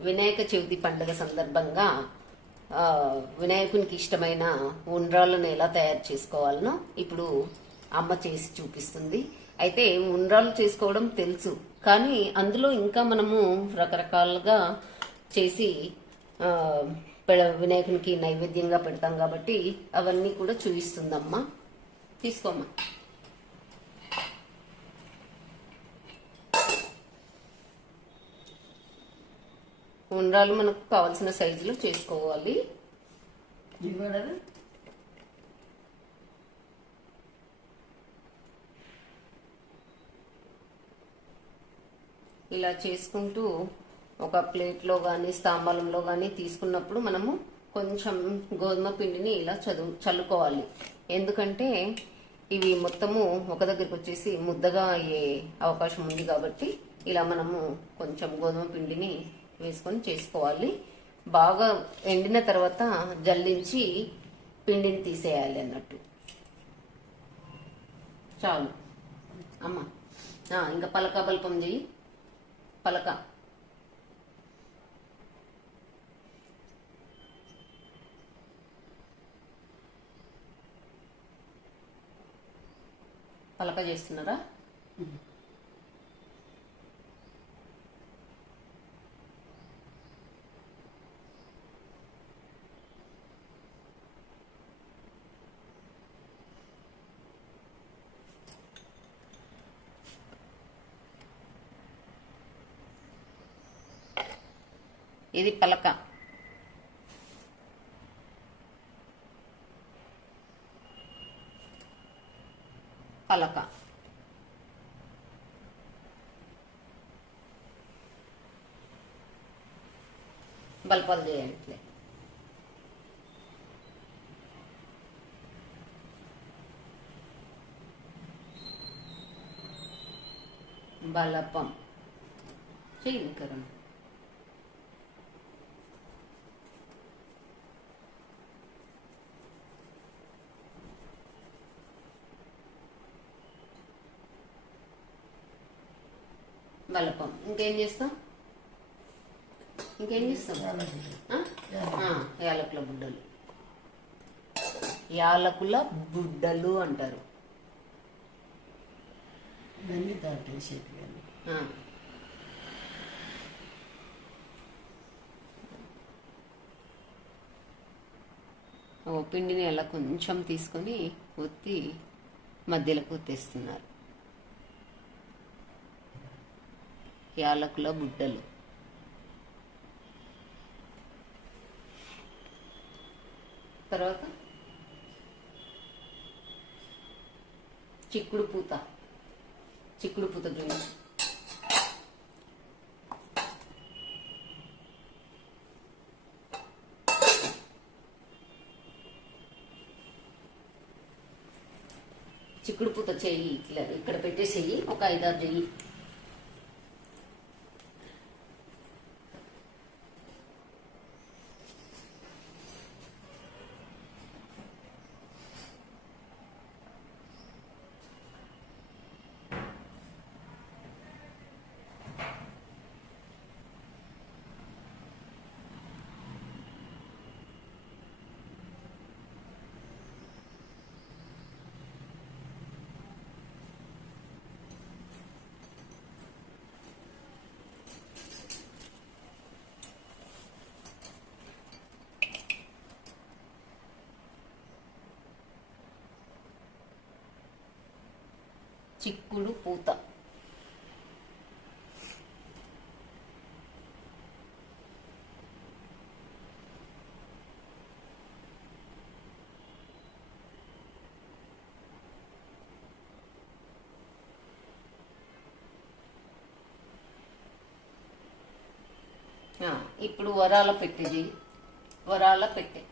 వినాయక చవితి పండుగ సందర్భంగా వినాయకునికి ఇష్టమైన ఉండ్రాలను ఎలా తయారు చేసుకోవాలనో ఇప్పుడు అమ్మ చేసి చూపిస్తుంది. అయితే ఉండ్రాలు చేసుకోవడం తెలుసు కానీ అందులో ఇంకా మనము రకరకాలుగా చేసి పెడ- వినాయకునికి నైవేద్యంగా పెడతాం కాబట్టి అవన్నీ కూడా చూపిస్తుందమ్మా. తీసుకోమ్మా. ఉండ్రాలు మనకు కావాల్సిన సైజులో చేసుకోవాలి. ఇలా చేసుకుంటూ ఒక ప్లేట్లో కానీ స్తాంబలంలో కానీ తీసుకున్నప్పుడు మనము కొంచెం గోధుమ పిండిని ఇలా చదువు చల్లుకోవాలి. ఎందుకంటే ఇవి మొత్తము ఒక దగ్గరికి వచ్చేసి ముద్దగా అయ్యే అవకాశం ఉంది కాబట్టి ఇలా మనము కొంచెం గోధుమ పిండిని వేసుకొని చేసుకోవాలి. బాగా ఎండిన తర్వాత జల్లించి పిండిని తీసేయాలి అన్నట్టు. చాలు. అమ్మ ఇంకా పలక బల్పం చెయ్యి. పలక. పలక చేస్తున్నారా? ఇది పలక. పలక. బల్పాలు చేయండి. బలపం. చెయ్యి కరణ్ బలపం. ఇంకేం చేస్తాం? ఇంకేం చేస్తాం? యాలకుల బుడ్డలు. యాలకుల బుడ్డలు అంటారు. ఓ పిండిని అలా కొంచెం తీసుకొని ఒత్తి మధ్యలోకి ఒత్తేస్తున్నారు యాలకుల బుడ్డలు తర్వాత చిక్కుడు పూత. చిక్కుడు పూత గురించి చిక్కుడు పూత చెయ్యి ఇట్లా ఇక్కడ పెట్టేసేయి ఒక ఐదారు చెయ్యి చిక్కుడు పూత. ఆ, ఇప్పుడు వరాల పెట్టేది వరాల పెట్టే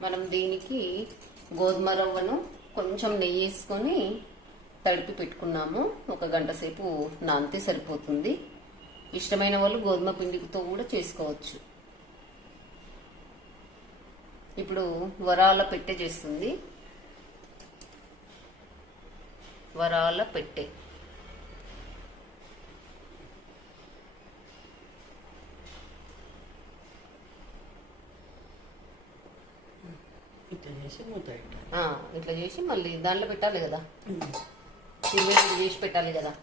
మనం దీనికి గోధుమ రవ్వను కొంచెం నెయ్యి వేసుకొని తడిపి పెట్టుకున్నాము. ఒక గంట సేపు నానితే సరిపోతుంది. ఇష్టమైన వాళ్ళు గోధుమ పిండితో కూడా చేసుకోవచ్చు. ఇప్పుడు వరాల పెట్టె చేస్తుంది. వరాల పెట్టె. ఇట్లా చేసి మూత పెట్టాలి. ఆ, ఇట్లా చేసి మళ్ళీ దాంట్లో పెట్టాలి కదా? ఇరవై ఒకటి చేసి పెట్టాలి కదా?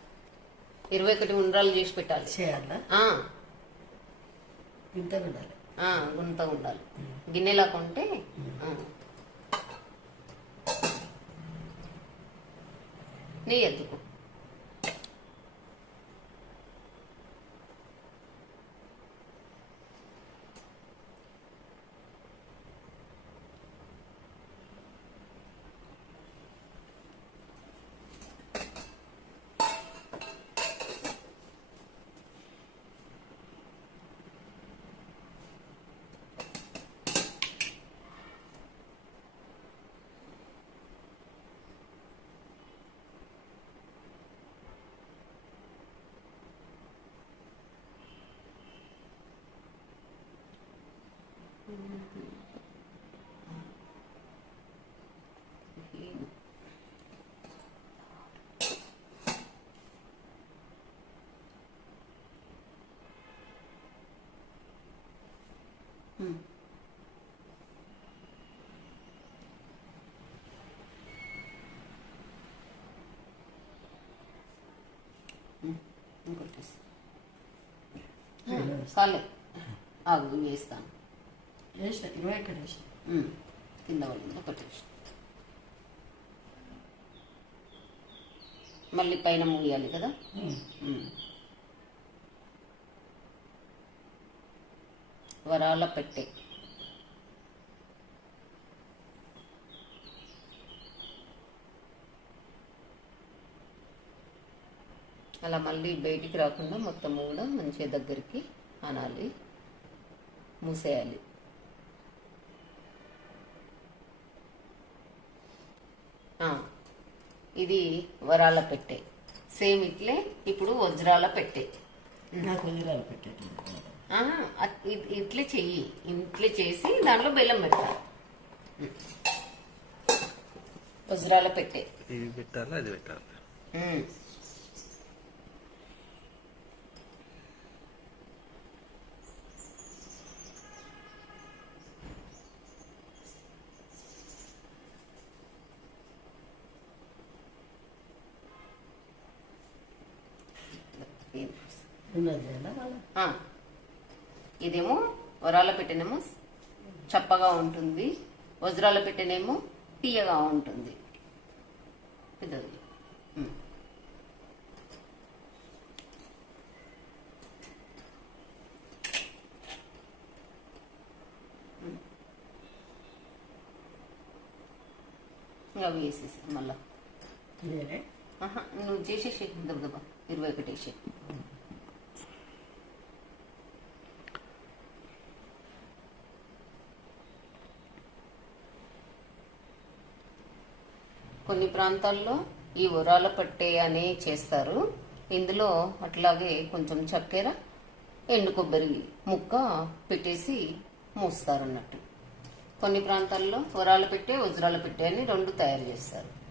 ఇరవై ఒకటి ఉండ్రాలు చేసి పెట్టాలి. చేయాలా? ఇంత ఉండాలి. గుంత ఉండాలి. గిన్నెలా కొంటే. నెయ్యి ఎత్తుకో. చాలే ఆగు వేస్తాను వేసిన ఇరవై ఎక్కడ వేసిన కింద పడింది ఒకటి మళ్ళీ పైన మూయాలి కదా. వరాల పెట్టె. అలా మళ్ళీ బయటికి రాకుండా మొత్తం కూడా మంచిగా దగ్గరికి అనాలి. మూసేయాలి. ఆ, ఇది వరాల పెట్టె. సేమ్ ఇట్లే ఇప్పుడు వజ్రాల పెట్టె. ఇట్లే చెయ్యి. ఇట్లే చేసి దాంట్లో బెల్లం పెట్టాలి. వజ్రాల పెట్టె. ఇవి పెట్టాలా? అది పెట్టాలా ఉమ్. ఉన్నది లేదా మళ్ళా ఆ. ఇదేమో వరాల పెట్టెనేమో చప్పగా ఉంటుంది. వజ్రాల పెట్టెనేమో తీయగా ఉంటుంది. పెద్దది. ఇంకా అవి వేసేసి మళ్ళా. నువ్వు చేసేసి దెబ్బ ఇరవై ఒకటి వేసే కొన్ని ప్రాంతాల్లో ఈ ఉరాల పట్టే అని చేస్తారు. ఇందులో అట్లాగే కొంచెం చక్కెర ఎండు కొబ్బరి ముక్క పెట్టేసి మూస్తారు అన్నట్టు. కొన్ని ప్రాంతాల్లో ఉరాల పెట్టే వజ్రాలు పెట్టే అని రెండు తయారు చేస్తారు.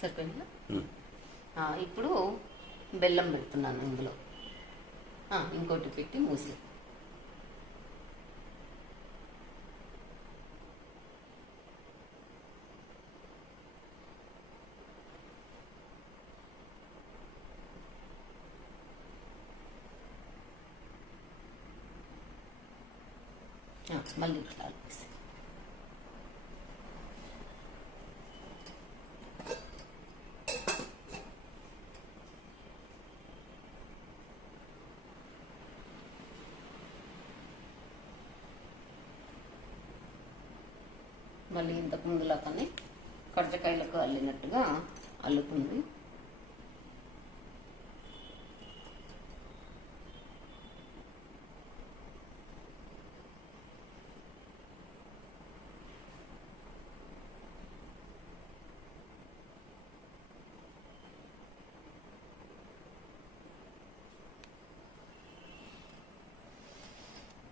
సరిపోయిందా? ఇప్పుడు బెల్లం పెడుతున్నాను ఇందులో. ఇంకోటి పెట్టి మూసి. మళ్ళీ ఇట్లా మళ్ళీ ఇంతకు ముందులాగానే కర్జకాయలకు అల్లినట్టుగా అల్లుతుంది.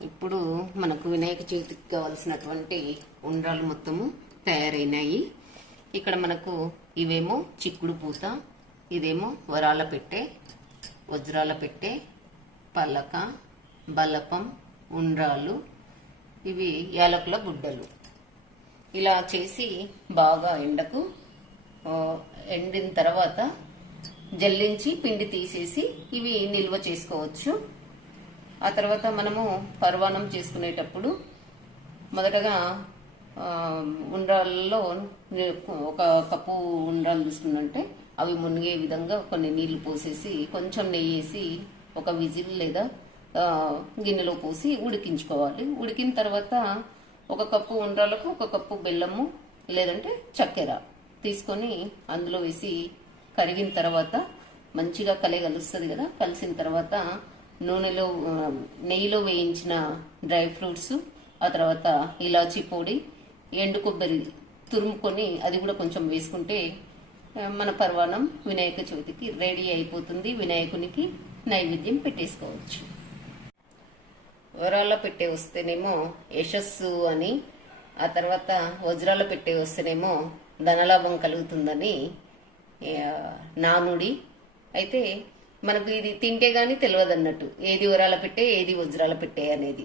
ఇప్పుడు మనకు వినాయక చవితికి కావలసినటువంటి ఉండ్రాలు మొత్తము తయారైనాయి. ఇక్కడ మనకు ఇవేమో చిక్కుడు పూత ఇదేమో వరాల పెట్టె వజ్రాల పెట్టె పలక బలపం ఉండ్రాలు ఇవి యాలకుల గుడ్డలు. ఇలా చేసి బాగా ఎండకు ఎండిన తర్వాత జల్లించి పిండి తీసేసి ఇవి నిల్వ చేసుకోవచ్చు. ఆ తర్వాత మనము పర్వాణం చేసుకునేటప్పుడు మొదటగా ఆ, ఉండ్రాళ్ళలో ఒక కప్పు ఉండ్రాలు తీసుకున్నంటే అవి మునిగే విధంగా కొన్ని నీళ్ళు పోసేసి కొంచెం నెయ్యి వేసి ఒక విజిల్ లేదా గిన్నెలో పోసి ఉడికించుకోవాలి. ఉడికిన తర్వాత ఒక కప్పు ఉండ్రాలకు ఒక కప్పు బెల్లము లేదంటే చక్కెర తీసుకొని అందులో వేసి కరిగిన తర్వాత మంచిగా కలగలుస్తుంది కదా కలిసిన తర్వాత నూనెలో నెయ్యిలో వేయించిన డ్రై ఫ్రూట్స్ ఆ తర్వాత ఇలాచీ పొడి ఎండు కొబ్బరి తురుముకొని అది కూడా కొంచెం వేసుకుంటే మన పర్వాణం వినాయక చవితికి రెడీ అయిపోతుంది. వినాయకునికి నైవేద్యం పెట్టేసుకోవచ్చు. వరాల పెట్టే వస్తేనేమో యశస్సు అని ఆ తర్వాత వజ్రాల పెట్టే వస్తేనేమో ధనలాభం కలుగుతుందని నానుడి. అయితే మనకు ఇది తింటే గాని తెలియదు అన్నట్టు ఏది ఉరాల పెట్టే ఏది వజ్రాల పెట్టే అనేది.